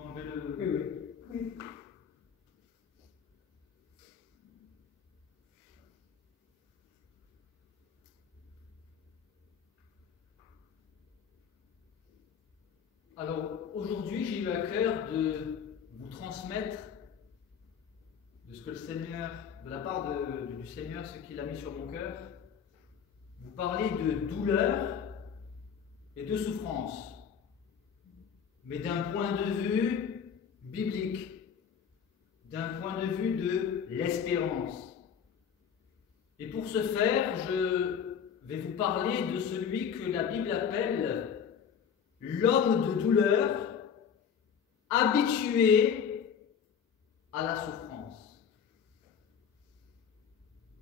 peux enlever le... Oui, oui. Oui. Alors, aujourd'hui, j'ai eu à cœur de vous transmettre de ce que le Seigneur, de la part du Seigneur, ce qu'il a mis sur mon cœur, vous parler de douleur et de souffrance, mais d'un point de vue biblique, d'un point de vue de l'espérance. Et pour ce faire, je vais vous parler de celui que la Bible appelle l'homme de douleur, habitué à la souffrance.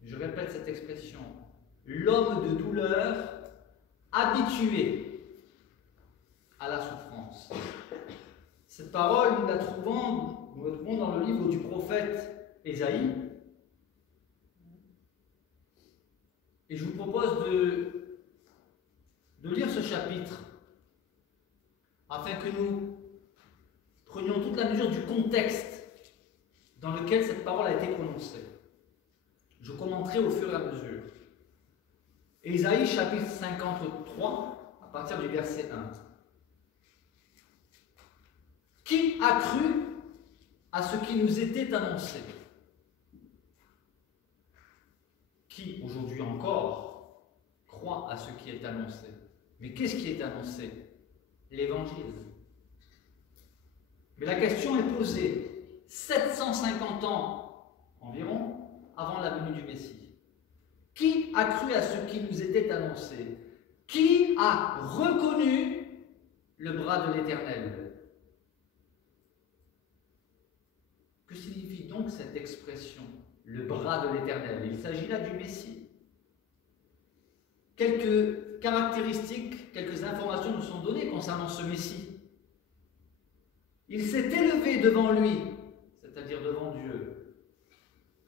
Je répète cette expression. L'homme de douleur, habitué à la souffrance. Cette parole, nous la trouvons dans le livre du prophète Ésaïe. Et je vous propose de lire ce chapitre afin que nous prenions toute la mesure du contexte dans lequel cette parole a été prononcée. Je commenterai au fur et à mesure. Ésaïe chapitre 53, à partir du verset 1. Qui a cru à ce qui nous était annoncé? Qui, aujourd'hui encore, croit à ce qui est annoncé? Mais qu'est-ce qui est annoncé? L'Évangile. Mais la question est posée 750 ans environ avant la venue du Messie. Qui a cru à ce qui nous était annoncé? Qui a reconnu le bras de l'Éternel? Que signifie donc cette expression, le bras de l'Éternel? Il s'agit là du Messie. Quelques caractéristiques, quelques informations nous sont données concernant ce Messie. Il s'est élevé devant lui, c'est-à-dire devant Dieu,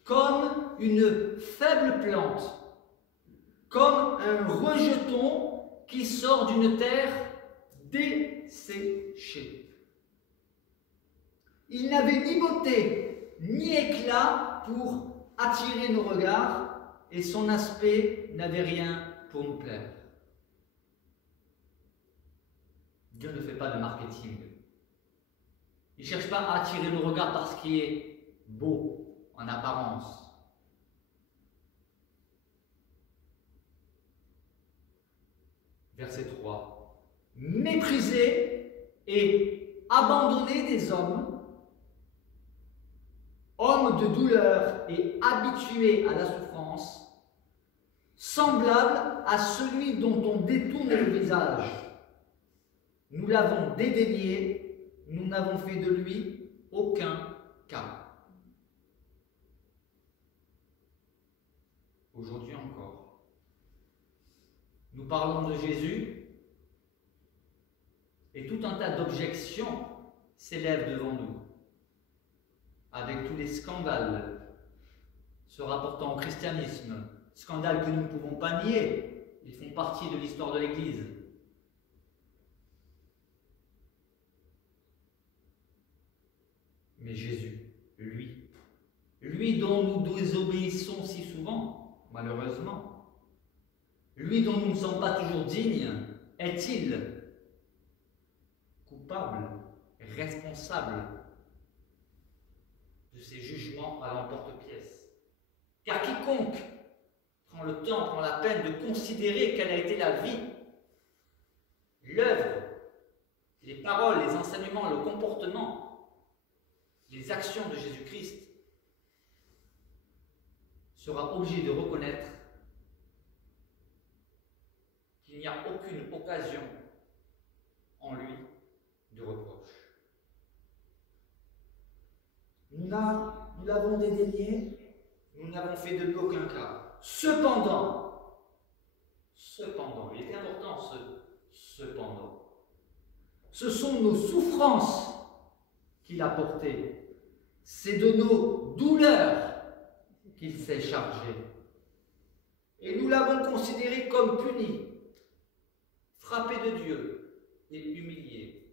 comme une faible plante, comme un rejeton qui sort d'une terre desséchée. Il n'avait ni beauté, ni éclat pour attirer nos regards, et son aspect n'avait rien pour nous plaire. Dieu ne fait pas de marketing. Il ne cherche pas à attirer nos regards par ce qui est beau en apparence. Verset 3. Méprisé et abandonné des hommes, homme de douleur et habitué à la souffrance, semblable à celui dont on détourne le visage. Nous l'avons dédaigné, nous n'avons fait de lui aucun cas. Aujourd'hui encore, nous parlons de Jésus et tout un tas d'objections s'élèvent devant nous, avec tous les scandales se rapportant au christianisme, scandales que nous ne pouvons pas nier, ils font partie de l'histoire de l'Église. Mais Jésus, lui dont nous désobéissons si souvent, malheureusement, lui dont nous ne sommes pas toujours dignes, est-il coupable, responsable de ces jugements à l'emporte-pièce? Car quiconque prend le temps, prend la peine de considérer quelle a été la vie, l'œuvre, les paroles, les enseignements, le comportement, les actions de Jésus-Christ, sera obligé de reconnaître qu'il n'y a aucune occasion en lui de reproche. Nous l'avons dédaigné, nous n'avons fait de lui aucun cas. Cependant, il est important cependant, ce sont nos souffrances qu'il a portées, c'est de nos douleurs qu'il s'est chargé. Et nous l'avons considéré comme puni, frappé de Dieu et humilié.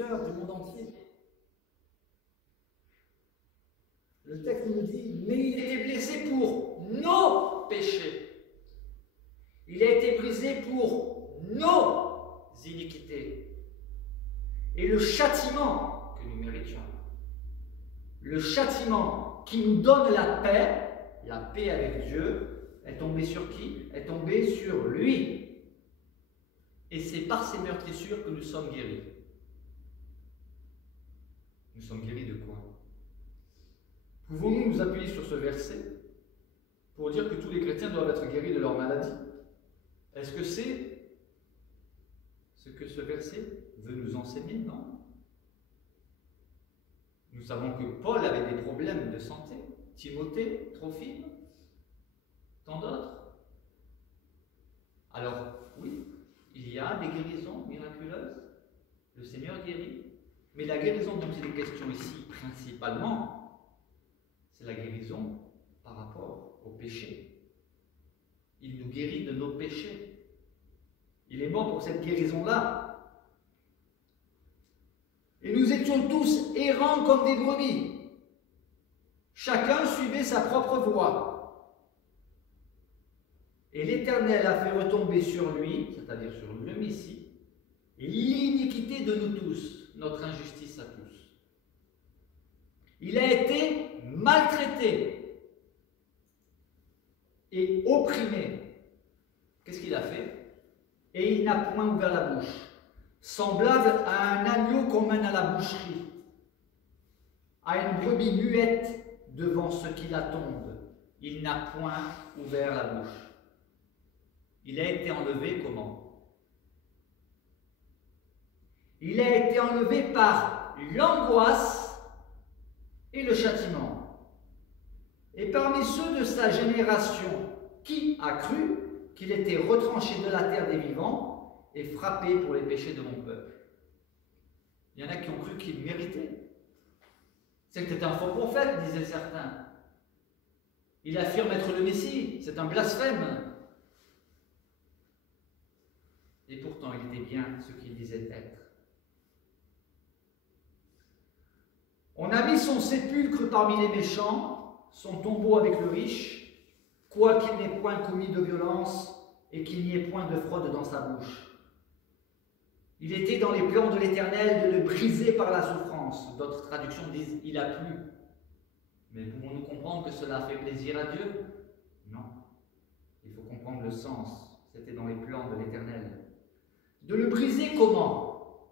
pécheurs du monde entier. Le texte nous dit, mais il était blessé pour nos péchés. Il a été brisé pour nos iniquités. Et le châtiment que nous méritions, le châtiment qui nous donne la paix avec Dieu, est tombé sur qui? Est tombé sur lui. Et c'est par ces meurtrissures que nous sommes guéris. Nous sommes guéris de quoi? Pouvons-nous nous appuyer sur ce verset pour dire que tous les chrétiens doivent être guéris de leur maladie? Est-ce que c'est ce que ce verset veut nous enseigner? Non. Nous savons que Paul avait des problèmes de santé, Timothée, Trophime, tant d'autres. Alors, oui, il y a des guérisons miraculeuses, le Seigneur guérit, mais la guérison dont il est question ici, principalement, c'est la guérison par rapport au péché. Il nous guérit de nos péchés. Il est mort pour cette guérison-là. Et nous étions tous errants comme des brebis. Chacun suivait sa propre voie. Et l'Éternel a fait retomber sur lui, c'est-à-dire sur le Messie, l'iniquité de nous tous, notre injustice à tous. Il a été maltraité et opprimé. Qu'est-ce qu'il a fait? Et il n'a point ouvert la bouche, semblable à un agneau qu'on mène à la boucherie, à une brebis muette devant ceux qui la tondent. Il n'a point ouvert la bouche. Il a été enlevé comment? Il a été enlevé par l'angoisse et le châtiment. Et parmi ceux de sa génération, qui a cru qu'il était retranché de la terre des vivants et frappé pour les péchés de mon peuple? Il y en a qui ont cru qu'il méritait. C'était un faux prophète, disaient certains. Il affirme être le Messie, c'est un blasphème. Et pourtant, il était bien ce qu'il disait être. On a mis son sépulcre parmi les méchants, son tombeau avec le riche, quoiqu'il n'ait point commis de violence et qu'il n'y ait point de fraude dans sa bouche. Il était dans les plans de l'Éternel de le briser par la souffrance. D'autres traductions disent « il a plu ». Mais pouvons-nous comprendre que cela fait plaisir à Dieu? Non. Il faut comprendre le sens. C'était dans les plans de l'Éternel. De le briser comment?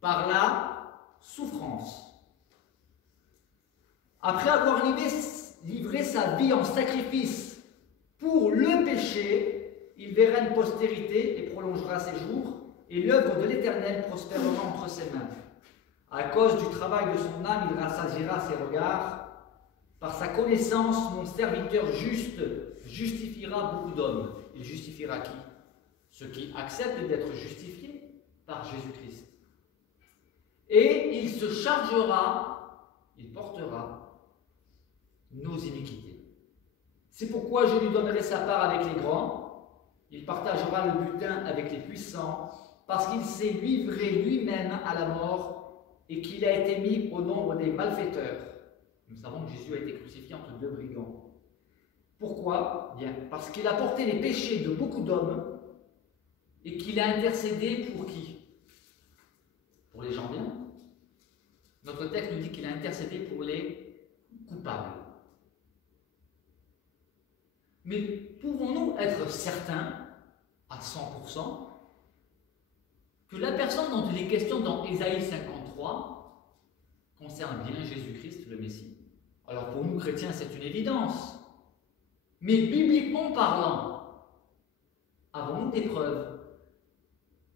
Par la souffrance. Après avoir livré sa vie en sacrifice pour le péché, il verra une postérité et prolongera ses jours, et l'œuvre de l'Éternel prospérera entre ses mains. À cause du travail de son âme, il rassaisira ses regards. Par sa connaissance, mon serviteur juste justifiera beaucoup d'hommes. Il justifiera qui? Ceux qui acceptent d'être justifiés par Jésus-Christ. Et il se chargera, il portera nos iniquités. C'est pourquoi je lui donnerai sa part avec les grands, il partagera le butin avec les puissants, parce qu'il s'est livré lui-même à la mort et qu'il a été mis au nombre des malfaiteurs. Nous savons que Jésus a été crucifié entre deux brigands. Pourquoi? Bien, parce qu'il a porté les péchés de beaucoup d'hommes et qu'il a intercédé pour qui? Pour les gens bien. Notre texte nous dit qu'il a intercédé pour les coupables. Mais pouvons-nous être certains, à 100%, que la personne dont il est question dans Ésaïe 53 concerne bien Jésus-Christ, le Messie? Alors pour nous chrétiens, c'est une évidence. Mais bibliquement parlant, avons-nous des preuves?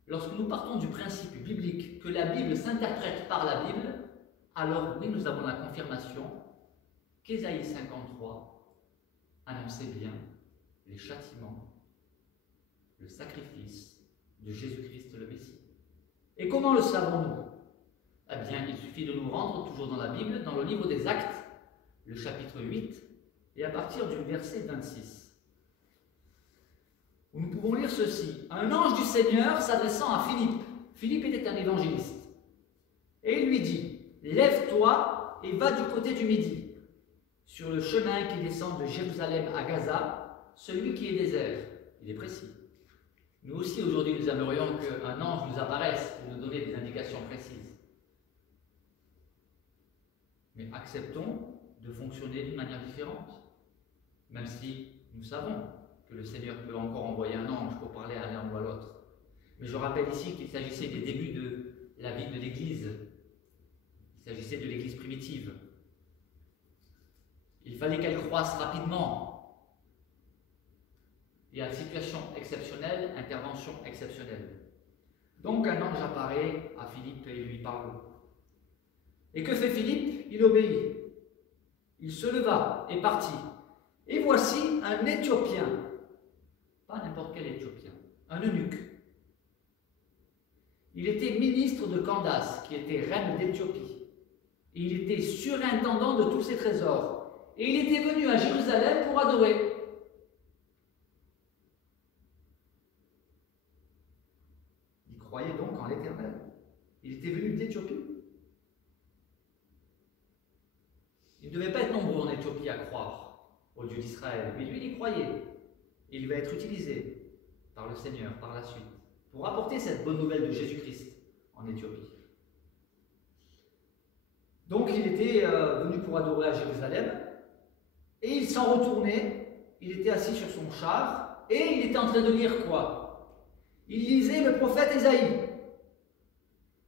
Lorsque nous partons du principe biblique que la Bible s'interprète par la Bible, alors oui, nous avons la confirmation qu'Ésaïe 53 annonçait bien les châtiments, le sacrifice de Jésus-Christ le Messie. Et comment le savons-nous? Eh bien, il suffit de nous rendre, toujours dans la Bible, dans le livre des Actes, le chapitre 8, et à partir du verset 26, où nous pouvons lire ceci. Un ange du Seigneur s'adressant à Philippe, Philippe était un évangéliste. Et il lui dit, lève-toi et va du côté du Midi, sur le chemin qui descend de Jérusalem à Gaza, celui qui est désert. Il est précis. Nous aussi, aujourd'hui, nous aimerions qu'un ange nous apparaisse pour nous donner des indications précises. Mais acceptons de fonctionner d'une manière différente, même si nous savons que le Seigneur peut encore envoyer un ange pour parler à l'un ou à l'autre. Mais je rappelle ici qu'il s'agissait des débuts de la vie de l'Église. Il s'agissait de l'Église primitive. Il fallait qu'elle croisse rapidement. Et à situation exceptionnelle, intervention exceptionnelle. Donc un ange apparaît à Philippe et lui parle. Et que fait Philippe? Il obéit. Il se leva et partit. Et voici un Éthiopien, pas n'importe quel Éthiopien, un eunuque. Il était ministre de Candace, qui était reine d'Éthiopie. Et il était surintendant de tous ses trésors. Et il était venu à Jérusalem pour adorer. Il croyait donc en l'Éternel. Il était venu d'Éthiopie. Il ne devait pas être nombreux en Éthiopie à croire au Dieu d'Israël, mais lui, il y croyait. Il va être utilisé par le Seigneur par la suite pour apporter cette bonne nouvelle de Jésus-Christ en Éthiopie. Donc il était venu pour adorer à Jérusalem, et il s'en retournait, il était assis sur son char, et il était en train de lire quoi? Il lisait le prophète Ésaïe.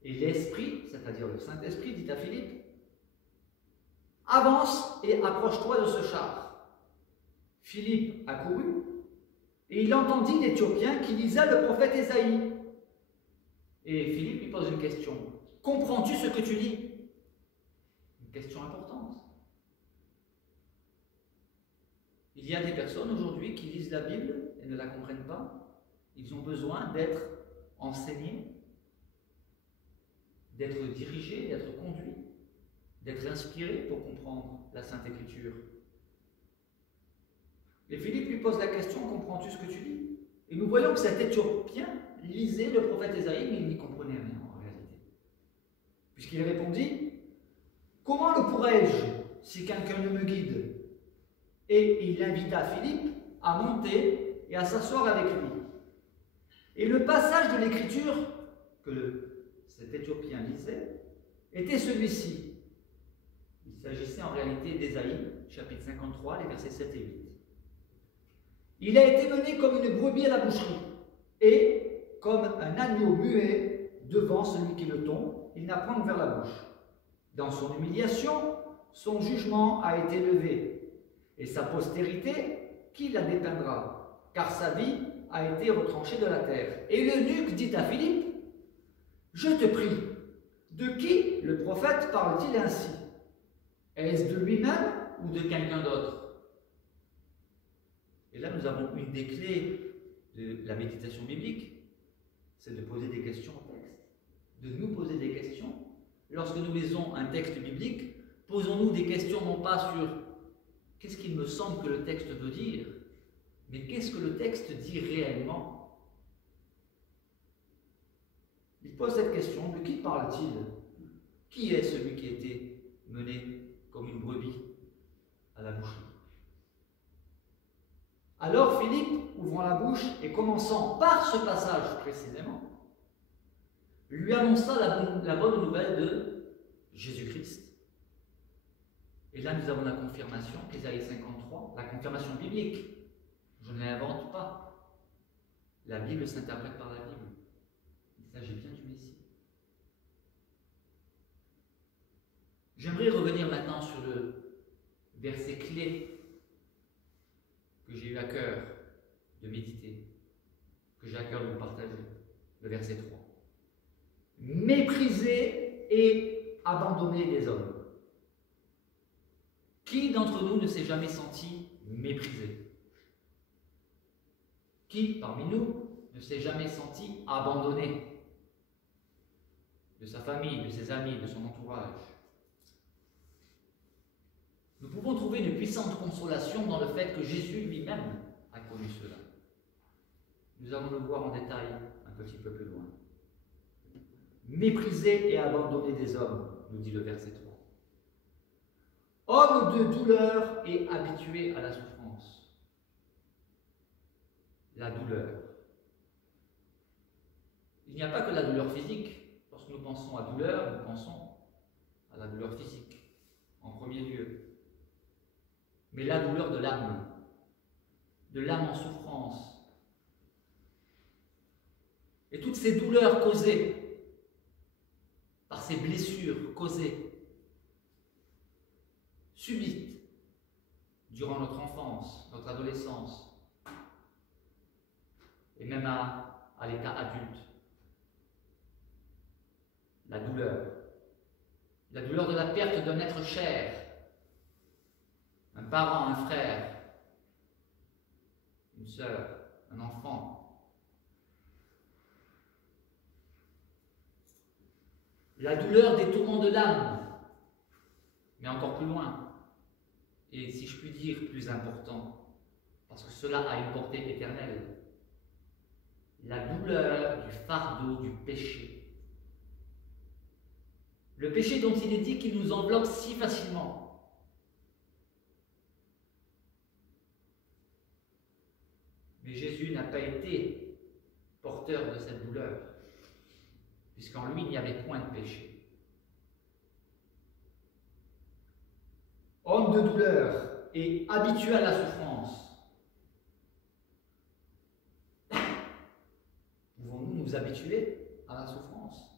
Et l'Esprit, c'est-à-dire le Saint-Esprit, dit à Philippe, avance et approche-toi de ce char. Philippe accourut, et il entendit l'Éthiopien qui lisait le prophète Ésaïe. Et Philippe lui pose une question. Comprends-tu ce que tu lis? Une question importante. Il y a des personnes aujourd'hui qui lisent la Bible et ne la comprennent pas. Ils ont besoin d'être enseignés, d'être dirigés, d'être conduits, d'être inspirés pour comprendre la Sainte Écriture. Et Philippe lui pose la question, comprends-tu ce que tu lis? Et nous voyons que cet Éthiopien lisait le prophète Ésaïe, mais il n'y comprenait rien en réalité. Puisqu'il répondit, comment le pourrais-je si quelqu'un ne me guide? Et il invita Philippe à monter et à s'asseoir avec lui. Et le passage de l'Écriture que cet Éthiopien lisait était celui-ci. Il s'agissait en réalité d'Ésaïe, chapitre 53, les versets 7 et 8. Il a été mené comme une brebis à la boucherie, et comme un agneau muet devant celui qui le tombe, il n'a point ouvert la bouche. Dans son humiliation, son jugement a été levé, et sa postérité, qui la dépeindra? Car sa vie a été retranchée de la terre. Et l'eunuque dit à Philippe, je te prie, de qui le prophète parle-t-il ainsi? Est-ce de lui-même ou de quelqu'un d'autre? Et là, nous avons une des clés de la méditation biblique, c'est de poser des questions au texte, de nous poser des questions. Lorsque nous lisons un texte biblique, posons-nous des questions non pas sur qu'est-ce qu'il me semble que le texte veut dire, mais qu'est-ce que le texte dit réellement? Il pose cette question, de qui parle-t-il? Qui est celui qui a été mené comme une brebis à la boucherie? Alors Philippe, ouvrant la bouche et commençant par ce passage précisément, lui annonça la bonne nouvelle de Jésus-Christ. Et là, nous avons la confirmation qu'Ésaïe 53, la confirmation biblique. Je ne l'invente pas. La Bible s'interprète par la Bible. Il s'agit bien du Messie. J'aimerais revenir maintenant sur le verset clé que j'ai eu à cœur de méditer, que j'ai à cœur de vous partager, le verset 3. Mépriser et abandonner les hommes. Qui d'entre nous ne s'est jamais senti méprisé? Qui parmi nous ne s'est jamais senti abandonné de sa famille, de ses amis, de son entourage? Nous pouvons trouver une puissante consolation dans le fait que Jésus lui-même a connu cela. Nous allons le voir en détail un petit peu plus loin. méprisé et abandonné des hommes, nous dit le verset 3. Homme de douleur et habitué à la souffrance. La douleur. Il n'y a pas que la douleur physique. Lorsque nous pensons à douleur, nous pensons à la douleur physique, en premier lieu. Mais la douleur de l'âme en souffrance. Et toutes ces douleurs causées par ces blessures causées, subites, durant notre enfance, notre adolescence, et même à l'état adulte. La douleur de la perte d'un être cher, un parent, un frère, une sœur, un enfant. La douleur des tourments de l'âme, mais encore plus loin, et si je puis dire plus important, parce que cela a une portée éternelle. La douleur du fardeau du péché. Le péché dont il est dit qu'il nous enveloppe si facilement. Mais Jésus n'a pas été porteur de cette douleur, puisqu'en lui il n'y avait point de péché. Homme de douleur et habitué à la souffrance. Pouvons-nous nous habituer à la souffrance?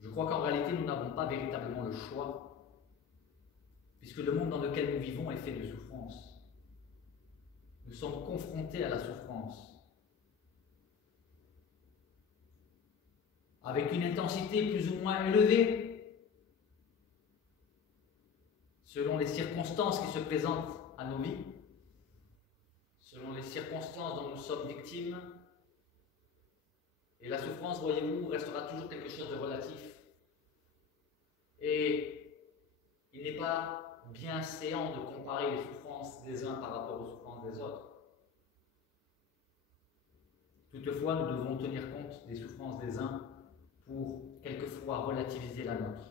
Je crois qu'en réalité, nous n'avons pas véritablement le choix, puisque le monde dans lequel nous vivons est fait de souffrance. Nous sommes confrontés à la souffrance, avec une intensité plus ou moins élevée, selon les circonstances qui se présentent à nos vies, selon les circonstances dont nous sommes victimes. Et la souffrance, voyez-vous, restera toujours quelque chose de relatif. Et il n'est pas bienséant de comparer les souffrances des uns par rapport aux souffrances des autres. Toutefois, nous devons tenir compte des souffrances des uns pour quelquefois relativiser la nôtre.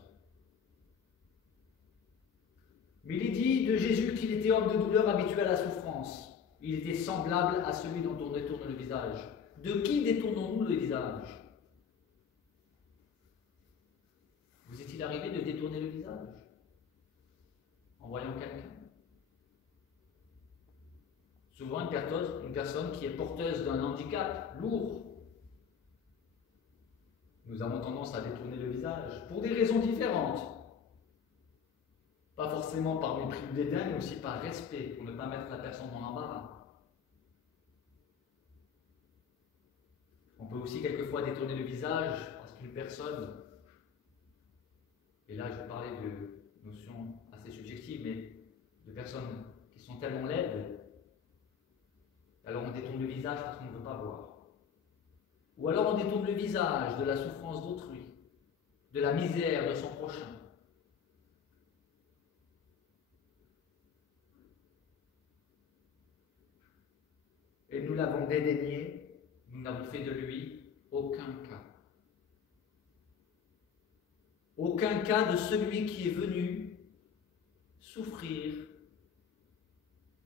Mais il est dit de Jésus qu'il était homme de douleur habitué à la souffrance. Il était semblable à celui dont on détourne le visage. De qui détournons-nous le visage? Vous est-il arrivé de détourner le visage en voyant quelqu'un? Souvent une personne qui est porteuse d'un handicap lourd. Nous avons tendance à détourner le visage pour des raisons différentes. Pas forcément par mépris ou dédain, mais aussi par respect, pour ne pas mettre la personne dans l'embarras. On peut aussi quelquefois détourner le visage parce qu'une personne, et là je vais parler de notions assez subjectives, mais de personnes qui sont tellement laides, alors on détourne le visage parce qu'on ne veut pas voir. Ou alors on détourne le visage de la souffrance d'autrui, de la misère de son prochain. Et nous l'avons dédaigné, nous n'avons fait de lui aucun cas. Aucun cas de celui qui est venu souffrir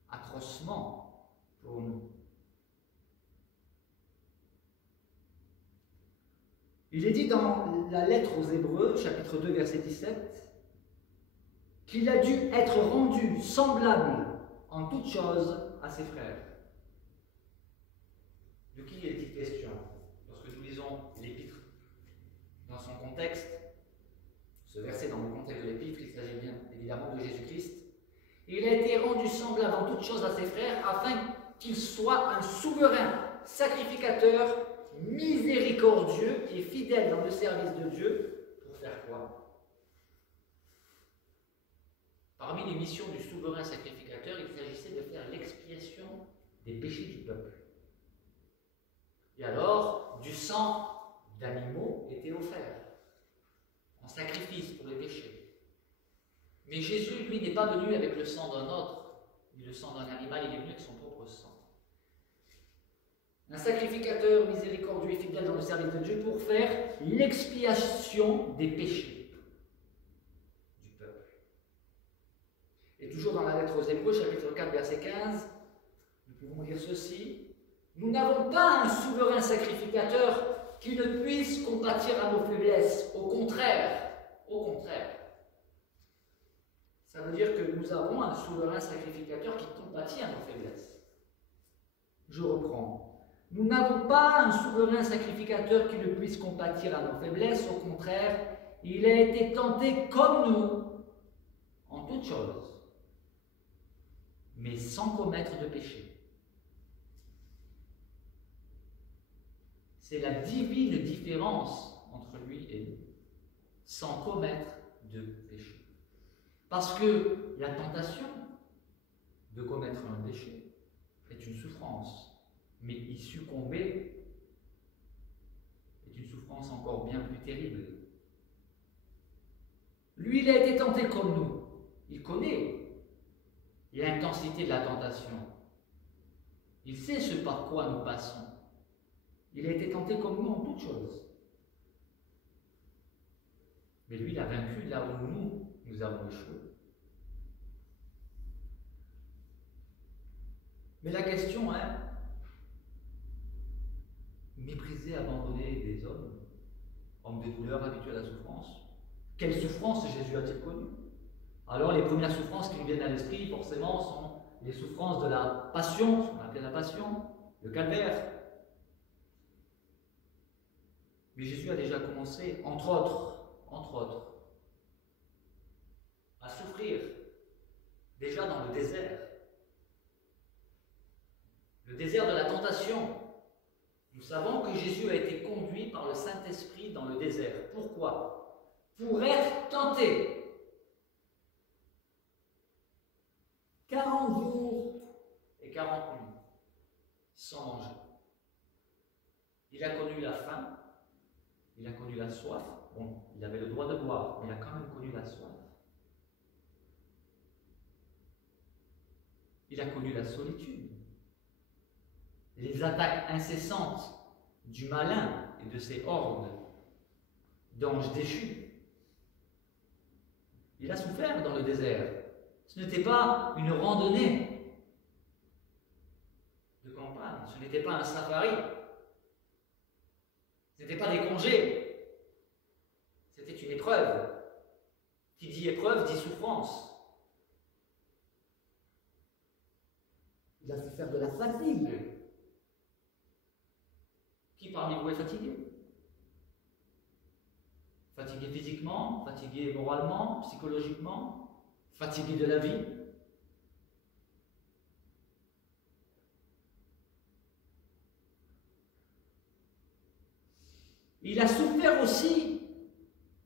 atrocement pour nous. Il est dit dans la lettre aux Hébreux, chapitre 2, verset 17, qu'il a dû être rendu semblable en toutes choses à ses frères. De qui est-il question? Lorsque nous lisons l'épître dans son contexte, ce verset dans le contexte de l'épître, il s'agit bien évidemment de Jésus-Christ. Il a été rendu semblable en toutes choses à ses frères afin qu'il soit un souverain sacrificateur miséricordieux et fidèle dans le service de Dieu. Pour faire quoi? Parmi les missions du souverain sacrificateur, il s'agissait de faire l'expiation des péchés du peuple. Et alors, du sang d'animaux était offert en sacrifice pour les péchés. Mais Jésus, lui, n'est pas venu avec le sang d'un autre, ni le sang d'un animal, il est venu avec son propre sang. un sacrificateur miséricordieux et fidèle dans le service de Dieu pour faire l'expiation des péchés du peuple. Et toujours dans la lettre aux Hébreux, chapitre 4, verset 15, nous pouvons lire ceci. Nous n'avons pas un souverain sacrificateur qui ne puisse compatir à nos faiblesses. Au contraire, ça veut dire que nous avons un souverain sacrificateur qui compatit à nos faiblesses. Je reprends. Nous n'avons pas un souverain sacrificateur qui ne puisse compatir à nos faiblesses. Au contraire, il a été tenté comme nous en toutes choses, mais sans commettre de péché. C'est la divine différence entre lui et nous, sans commettre de péché. Parce que la tentation de commettre un péché est une souffrance, mais y succomber est une souffrance encore bien plus terrible. Lui, il a été tenté comme nous. Il connaît l'intensité de la tentation. Il sait ce par quoi nous passons. Il a été tenté comme nous en toutes choses. Mais lui, il a vaincu là où nous avons échoué. Mais la question est, mépriser, abandonner des hommes de douleur, habitués à la souffrance. Quelle souffrance Jésus a-t-il connue? Alors les premières souffrances qui nous viennent à l'esprit, forcément, sont les souffrances de la passion, ce qu'on appelle la passion, le calvaire. Mais Jésus a déjà commencé, entre autres, à souffrir, déjà dans le désert de la tentation. Nous savons que Jésus a été conduit par le Saint-Esprit dans le désert. Pourquoi? Pour être tenté. 40 jours et 40 nuits, sans manger. Il a connu la faim, il a connu la soif. Bon, il avait le droit de boire, mais il a quand même connu la soif. Il a connu la solitude, les attaques incessantes du malin et de ses hordes d'anges déchus. Il a souffert dans le désert. Ce n'était pas une randonnée de campagne, ce n'était pas un safari, ce n'était pas des congés, c'était une épreuve. Qui dit épreuve dit souffrance. Il a souffert de la fatigue. Qui parmi vous est fatigué? Fatigué physiquement, fatigué moralement, psychologiquement, fatigué de la vie. Il a souffert aussi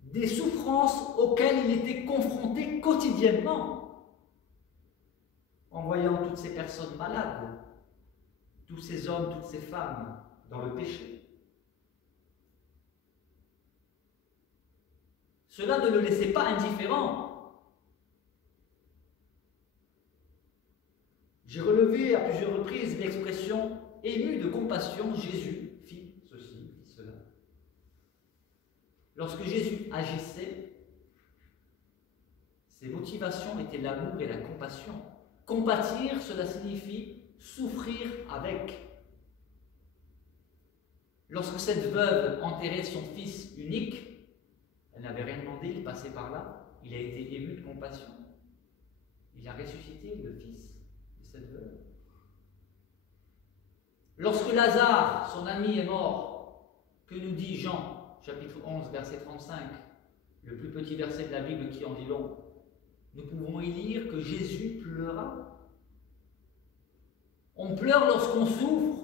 des souffrances auxquelles il était confronté quotidiennement, en voyant toutes ces personnes malades, tous ces hommes, toutes ces femmes dans le péché. Cela ne le laissait pas indifférent. J'ai relevé à plusieurs reprises l'expression émue de compassion, Jésus fit ceci, fit cela. Lorsque Jésus agissait, ses motivations étaient l'amour et la compassion. Compatir, cela signifie souffrir avec. Lorsque cette veuve enterrait son fils unique, elle n'avait rien demandé, il passait par là, il a été ému de compassion. Il a ressuscité le fils de cette veuve. Lorsque Lazare, son ami, est mort, que nous dit Jean, chapitre 11, verset 35, le plus petit verset de la Bible qui en dit long, nous pouvons y lire que Jésus pleura. On pleure lorsqu'on souffre.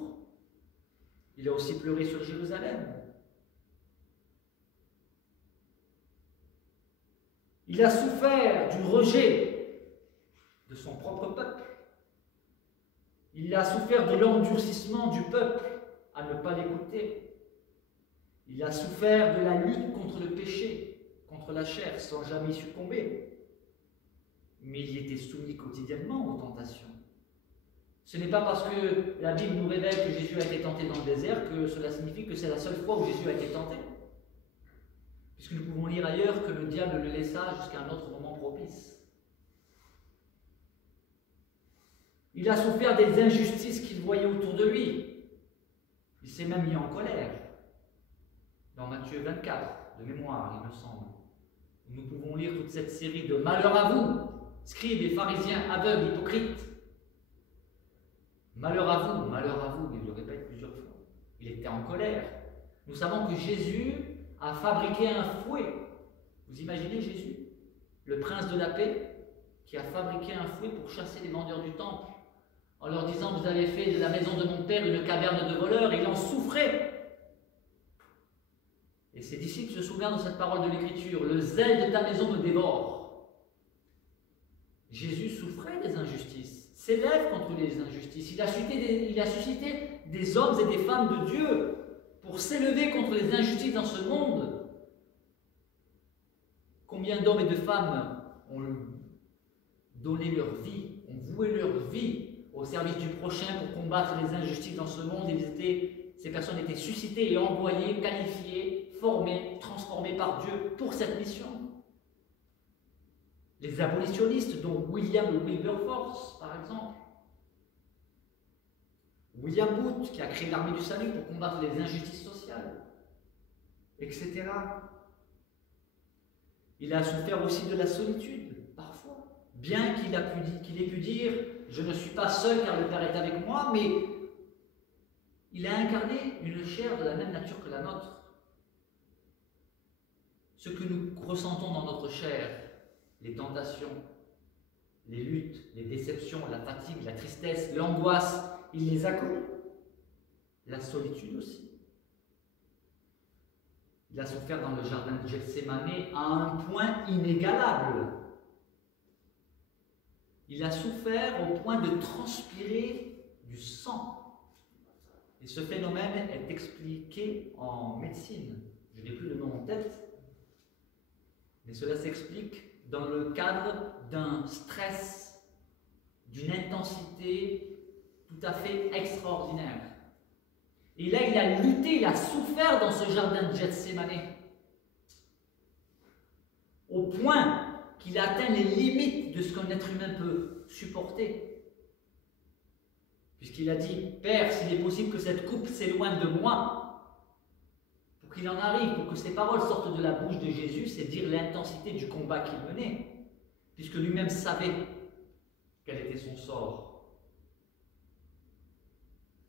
Il a aussi pleuré sur Jérusalem. Il a souffert du rejet de son propre peuple. Il a souffert de l'endurcissement du peuple à ne pas l'écouter. Il a souffert de la lutte contre le péché, contre la chair, sans jamais y succomber. Mais il était soumis quotidiennement aux tentations. Ce n'est pas parce que la Bible nous révèle que Jésus a été tenté dans le désert que cela signifie que c'est la seule fois où Jésus a été tenté. Puisque nous pouvons lire ailleurs que le diable le laissa jusqu'à un autre moment propice. Il a souffert des injustices qu'il voyait autour de lui. Il s'est même mis en colère. Dans Matthieu 24, de mémoire, il me semble. Nous pouvons lire toute cette série de « Malheur à vous, scribes et pharisiens aveugles, hypocrites ». Malheur à vous, il le répète plusieurs fois. Il était en colère. Nous savons que Jésus a fabriqué un fouet. Vous imaginez Jésus, le prince de la paix, qui a fabriqué un fouet pour chasser les vendeurs du temple, en leur disant « Vous avez fait de la maison de mon père une caverne de voleurs », et il en souffrait. Et ses disciples se souviennent de cette parole de l'Écriture, « Le zèle de ta maison me dévore ». Jésus souffrait des injustices, s'élève contre les injustices. Il a suscité des hommes et des femmes de Dieu pour s'élever contre les injustices dans ce monde. Combien d'hommes et de femmes ont donné leur vie, ont voué leur vie au service du prochain pour combattre les injustices dans ce monde. Ces personnes étaient suscitées et envoyées, qualifiées, formées, transformées par Dieu pour cette mission. Les abolitionnistes, dont William Wilberforce, par exemple. William Booth, qui a créé l'armée du salut pour combattre les injustices sociales, etc. Il a souffert aussi de la solitude, parfois. Bien qu'il ait pu dire « Je ne suis pas seul car le Père est avec moi », mais il a incarné une chair de la même nature que la nôtre. Ce que nous ressentons dans notre chair, les tentations, les luttes, les déceptions, la fatigue, la tristesse, l'angoisse, il les a connus. La solitude aussi. Il a souffert dans le jardin de Gethsémane à un point inégalable. Il a souffert au point de transpirer du sang. Et ce phénomène est expliqué en médecine. Je n'ai plus le nom en tête, mais cela s'explique dans le cadre d'un stress, d'une intensité tout à fait extraordinaire. Et là, il a lutté, il a souffert dans ce jardin de Gethsémane, au point qu'il a atteint les limites de ce qu'un être humain peut supporter. Puisqu'il a dit « Père, s'il est possible que cette coupe s'éloigne de moi », pour qu'il en arrive, pour que ces paroles sortent de la bouche de Jésus, c'est dire l'intensité du combat qu'il menait, puisque lui-même savait quel était son sort.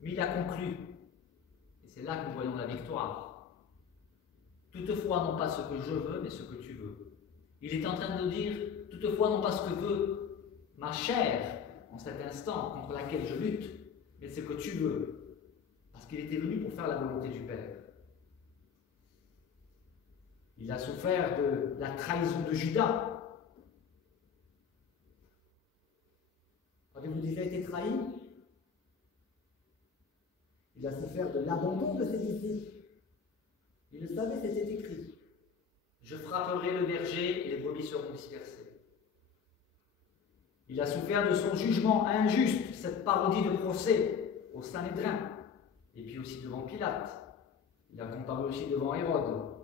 Mais il a conclu, et c'est là que nous voyons la victoire. Toutefois, non pas ce que je veux, mais ce que tu veux. Il est en train de nous dire, toutefois, non pas ce que veut ma chair, en cet instant, contre laquelle je lutte, mais ce que tu veux. Parce qu'il était venu pour faire la volonté du Père. Il a souffert de la trahison de Judas. Avez-vous déjà été trahi? Il a souffert de l'abandon de ses disciples. Il le savait, c'était écrit. Je frapperai le berger et les brebis seront dispersées. Il a souffert de son jugement injuste, cette parodie de procès au Sanhédrin, et puis aussi devant Pilate. Il a comparé aussi devant Hérode.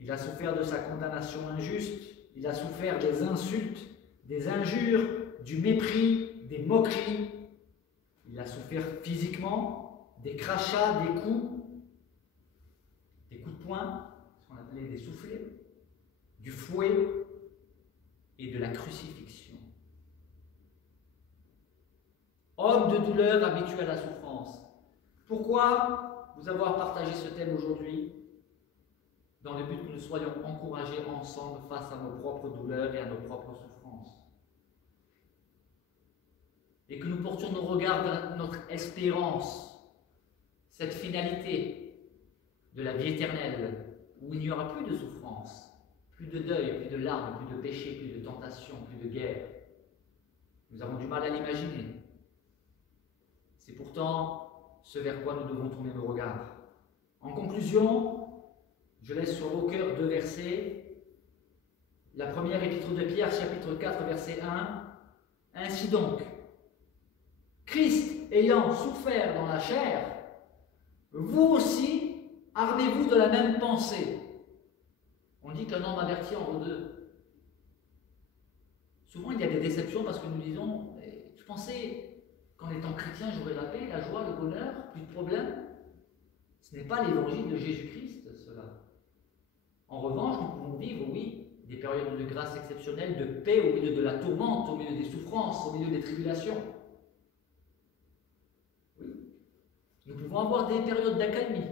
Il a souffert de sa condamnation injuste, il a souffert des insultes, des injures, du mépris, des moqueries. Il a souffert physiquement, des crachats, des coups de poing, ce qu'on appelait des soufflets, du fouet et de la crucifixion. Homme de douleur habitué à la souffrance. Pourquoi vous avoir partagé ce thème aujourd'hui? Dans le but que nous soyons encouragés ensemble face à nos propres douleurs et à nos propres souffrances. Et que nous portions nos regards vers notre espérance, cette finalité de la vie éternelle, où il n'y aura plus de souffrance, plus de deuil, plus de larmes, plus de péché, plus de tentation, plus de guerre. Nous avons du mal à l'imaginer. C'est pourtant ce vers quoi nous devons tourner nos regards. En conclusion, je laisse sur vos cœurs 2 versets. La première épître de Pierre, chapitre 4, verset 1. Ainsi donc, Christ ayant souffert dans la chair, vous aussi, armez-vous de la même pensée. On dit qu'un homme averti en vaut deux. Souvent, il y a des déceptions parce que nous disons, je pensais qu'en étant chrétien, j'aurais la paix, la joie, le bonheur, plus de problèmes. Ce n'est pas l'évangile de Jésus-Christ, cela. En revanche, nous pouvons vivre, oui, des périodes de grâce exceptionnelles, de paix au milieu de la tourmente, au milieu des souffrances, au milieu des tribulations. Oui. Nous pouvons avoir des périodes d'accalmie.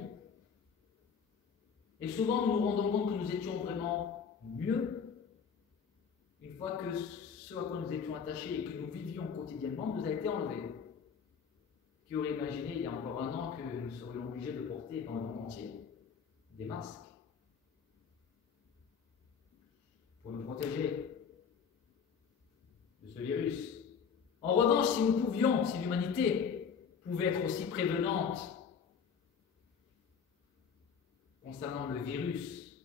Et souvent, nous nous rendons compte que nous étions vraiment mieux une fois que ce à quoi nous étions attachés et que nous vivions quotidiennement nous a été enlevé. Qui aurait imaginé il y a encore un an que nous serions obligés de porter dans le monde entier des masques pour nous protéger de ce virus. En revanche, si nous pouvions, si l'humanité pouvait être aussi prévenante concernant le virus,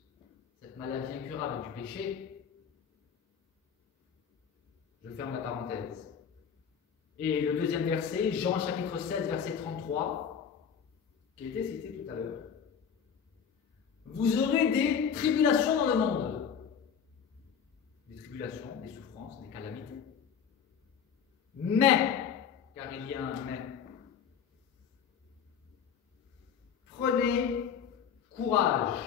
cette maladie incurable du péché, je ferme la parenthèse. Et le deuxième verset, Jean chapitre 16, verset 33, qui a été cité tout à l'heure. Vous aurez des tribulations dans le monde. Des tribulations, des souffrances, des calamités. Mais, car il y a un mais, prenez courage.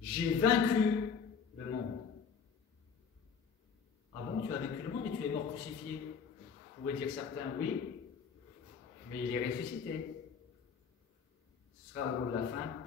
J'ai vaincu le monde. Ah bon, tu as vaincu le monde et tu es mort crucifié? Pourraient dire certains, oui, mais il est ressuscité. Ce sera au bout de la fin